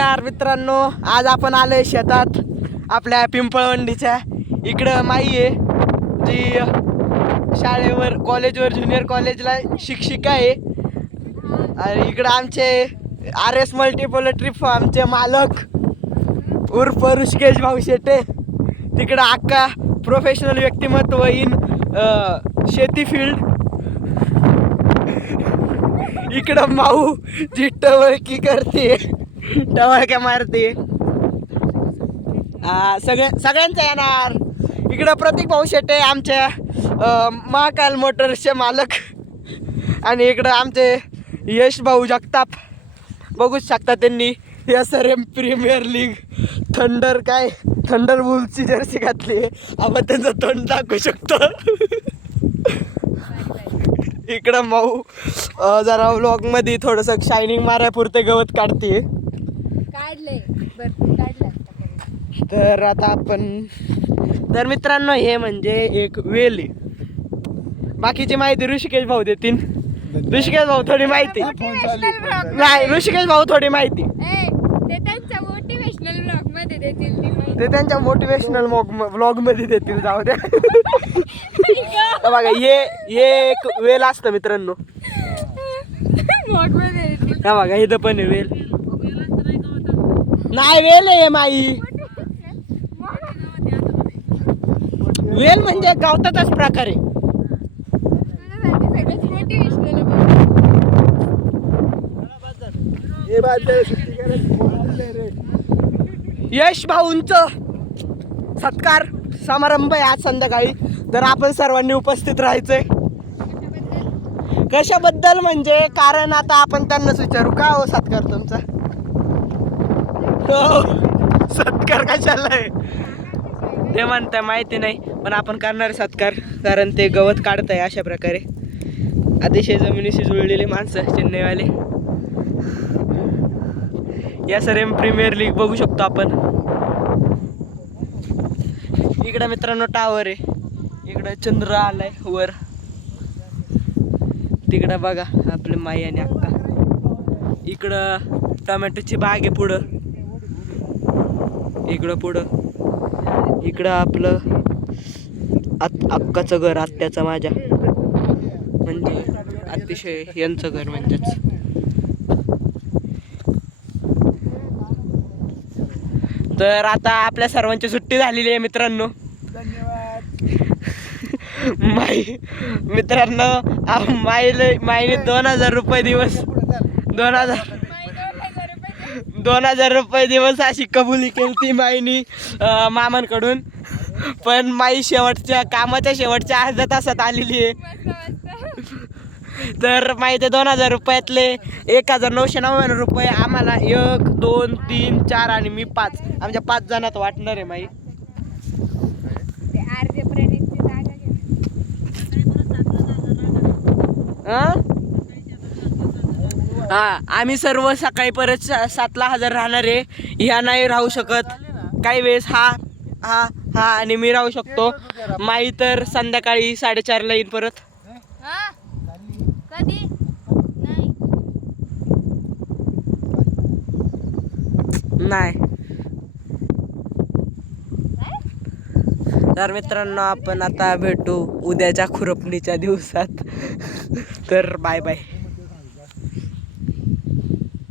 नमस्कार मित्रांनो, आज आपण आलोय शेतात आपल्या पिंपळवंडीच्या. इकडं माई आहे जी शाळेवर कॉलेजवर ज्युनियर कॉलेजला शिक्षिका आहे. आणि इकडं आमचे RS मल्टीपोलेटरी फार्मचे मालक उर्फ ऋषिकेश भाऊ शेटे. तिकडं अक्का प्रोफेशनल व्यक्तिमत्व इन शेती फील्ड. इकडं माऊ जी टवळकी करते, टवळक्या मारते. सगळ्यांचा येणार. इकडं प्रतीक भाऊ शेटे आमच्या महाकाल मोटर्सचे मालक. आणि इकडं आमचे यश भाऊ जगताप, बघूच शकता त्यांनी SRM प्रीमियर लीग थंडर बुल्सची जर्सी घातली. आपण त्यांचं तोंड दाखवू शकतो. इकडं माऊ जरा व्लॉग मध्ये थोडंसं शायनिंग मारायपुरते गवत काढते. तर आता आपण तर मित्रांनो, हे म्हणजे एक वेल आहे. बाकीची माहिती ऋषिकेश भाऊ देतील. ऋषिकेश भाऊ थोडी माहिती नाही. ऋषिकेश भाऊ थोडी माहिती ते त्यांच्या मोटिवेशनल व्लॉग मध्ये देतील. जाऊ द्या. बघा हे एक वेल असतं मित्रांनो. बघा इथं पण आहे वेल. नाही वेल आहे माई. वेल म्हणजे गवताचाच प्रकार आहे. यश भाऊंचं सत्कार समारंभ आहे आज संध्याकाळी. तर आपण सर्वांनी उपस्थित राहायचंय. कशाबद्दल म्हणजे कारण आता आपण त्यांनाच विचारू. का हो सत्कार तुमचा? हो, सत्कार कशाला आहे ते म्हणता माहिती नाही, पण आपण करणार सत्कार. कारण ते गवत काढत आहे अशा प्रकारे. अतिशय जमिनीशी जुळलेले माणसं चेन्नईवाले. SRM प्रीमियर लीग बघू शकतो आपण. इकडं मित्रांनो टावर आहे. इकडं चंद्र आलाय वर. तिकडं बघा आपले माई आणि अक्का. इकडं टोमॅटोची बाग आहे पुढं. इकडं पुढं इकडं आपलं अक्काचं घर, आत्याचं माझ्या, म्हणजे अतिशय यांचं घर म्हणजेच. तर आता आपल्या सर्वांची सुट्टी झालेली आहे मित्रांनो. मित्रांनो माईने 2000 रुपये दिवस 2000 रुपये दिवस अशी कबुली केली ती माईनी मामांकडून. पण माई कामाच्या शेवटच्या अर्ध्या तासात आलेली आहे. तर माई ते 2000 रुपयातले 1999 रुपये आम्हाला 1, 2, 3, 4 आणि मी 5, आमच्या 5 जणात वाटणार आहे माई. हा, आम्ही सर्व सकाळी परत 7ला हजर राहणार आहे. ह्या नाही राहू शकत काही वेळेस. हा आणि मी राहू शकतो. माई तर संध्याकाळी 4:30ला येईन परत. नाही. तर मित्रांनो, आपण आता भेटू उद्याच्या खुरपणीच्या दिवसात. तर बाय बाय.